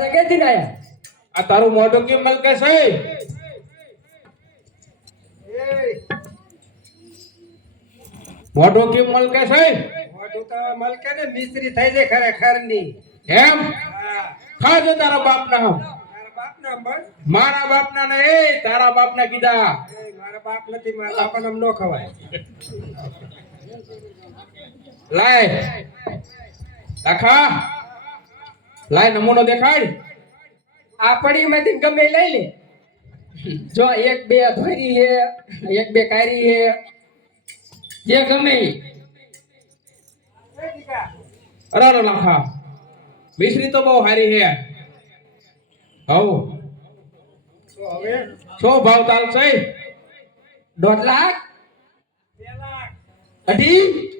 ક્યાંથી લાયા આ તારું મોઢું કેમ મલકે છે મોઢું કેમ મલકે છે મોઢું તો મલકે ને મિસ્ત્રી થઈ જાય ખરેખરની એમ ખાજો તારા બાપના મારા બાપ નામ બસ મારા બાપના ને એ તારા બાપના કીધા એ મારા બાપ નથી મારા બાપા નામ નો ખવાય લાય આખા લાય નમૂનો દેખાડ. આ પડીમાંથી ગમે લઈ લે. જો એક બે ભરી હે એક બે કારી હે જે ગમે. અરે લાખા મિશ્રી તો બહુ હારી હે હવ. છો ભાવ તાલ છે દોઢ લાખ? અઢી?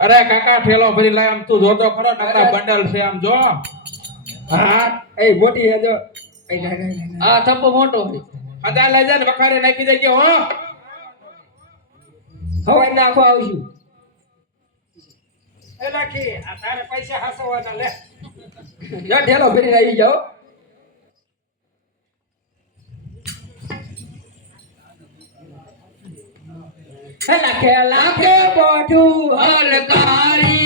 અરે કાકા ઠેલો ભરી લાય આમ તું જોતો ખરો નકરા બંડલ છે આમ જો. હા એ મોટી હે જો. આ થપ્પો મોટો હતા લઈ જાય ને વખારે નાખી દેજે હો. હવે નાખો આવશું એ લાખી આ તારે પૈસા હાસવાના લે. જો ઠેલો ફરી આવી જાઓ. હે લાખે કે બોઠું હલકારી.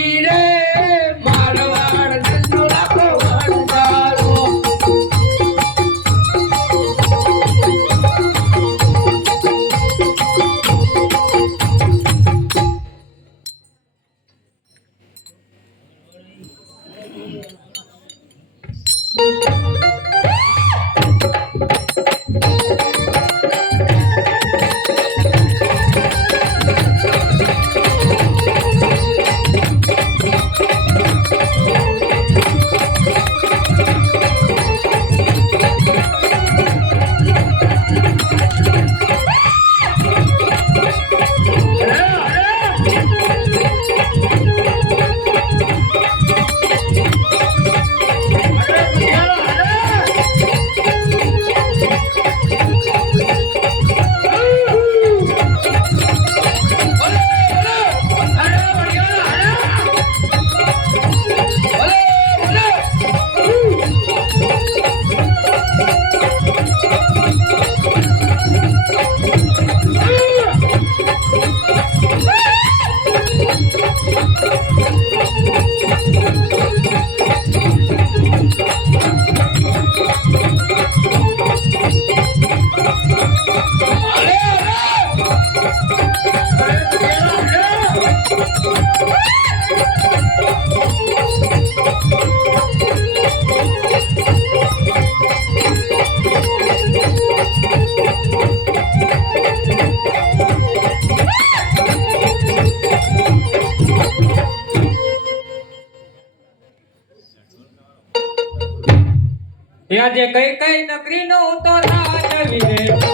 ત્યાં જે કઈ કઈ નગરી નો તો રાજ રે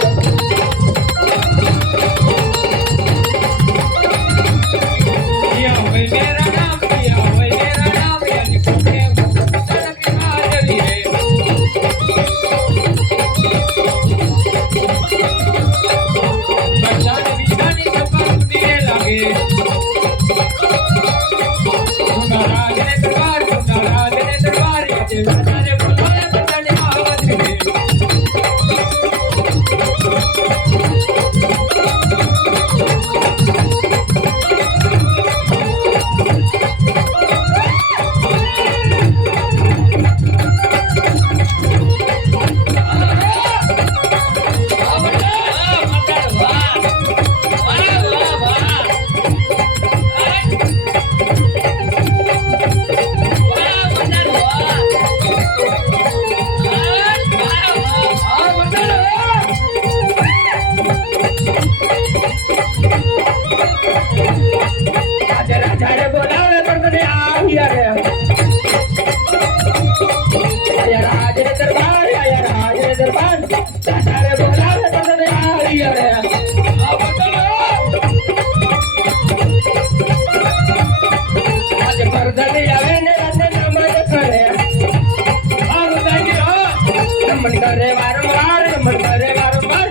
રમણ કરે વારંવાર રમણ કરે વારંવાર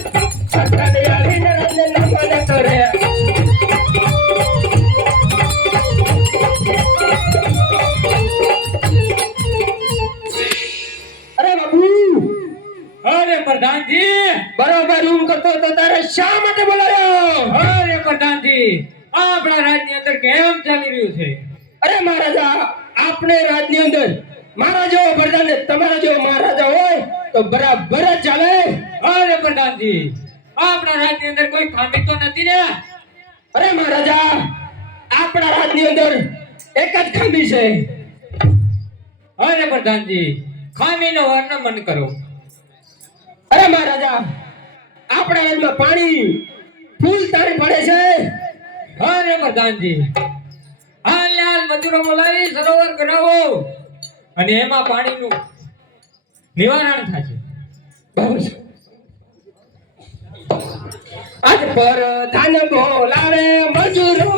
કરતો તો તારે શા માટે બોલાયો? અરે પ્રધાનજી આપણા રાજની અંદર કેમ ચાલી રહ્યું છે? અરે મહારાજા આપણે રાજની અંદર મારા જેવો પ્રધાન તમારા જેવો મહારાજા હોય તો બરાબર જ ચાલે. અરે પ્રધાનજી આપણા રાજની અંદર કોઈ ખામી તો નથી ને? અરે મહારાજા, આપણા રાજની અંદર એક જ ખામી છે. અરે પ્રધાનજી ખામીનો વર્ણન કરો. અરે મહારાજા, આપણા રાજમાં પાણી ફૂલ તારી પડે છે. અરે પ્રધાનજી હાલ હાલ મજૂરો બોલાવી સરોવર બનાવો. અને એમાં પાણીનું નિવારણ થશે બહુ. આજ પર ધાન બોલાવે મજૂરો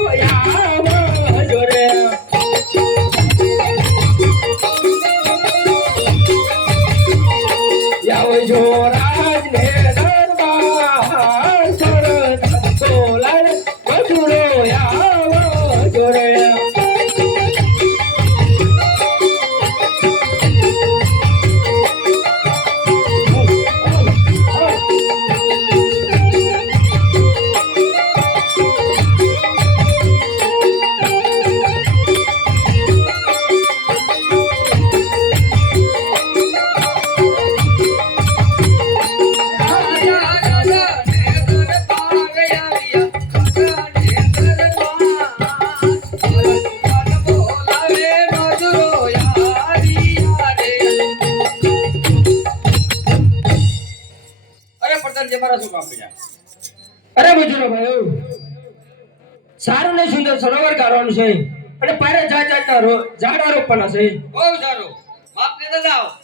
અરે બજુરો ભાઈ સારું ને સુંદર સરોવર કાઢવાનું છે. અને પારે જાત જાતના ઝાડવા રોપવાના છે. બહુ સારું. બાપ ને દાદા ઓલા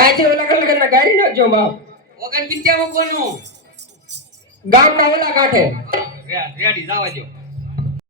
અહીંથી ઓલા કલાકના ગાડી નાખજો બાપ. વગન કિત્યા મૂકવાનું ગામના ઓલા કાંઠે. રેડી જવા દો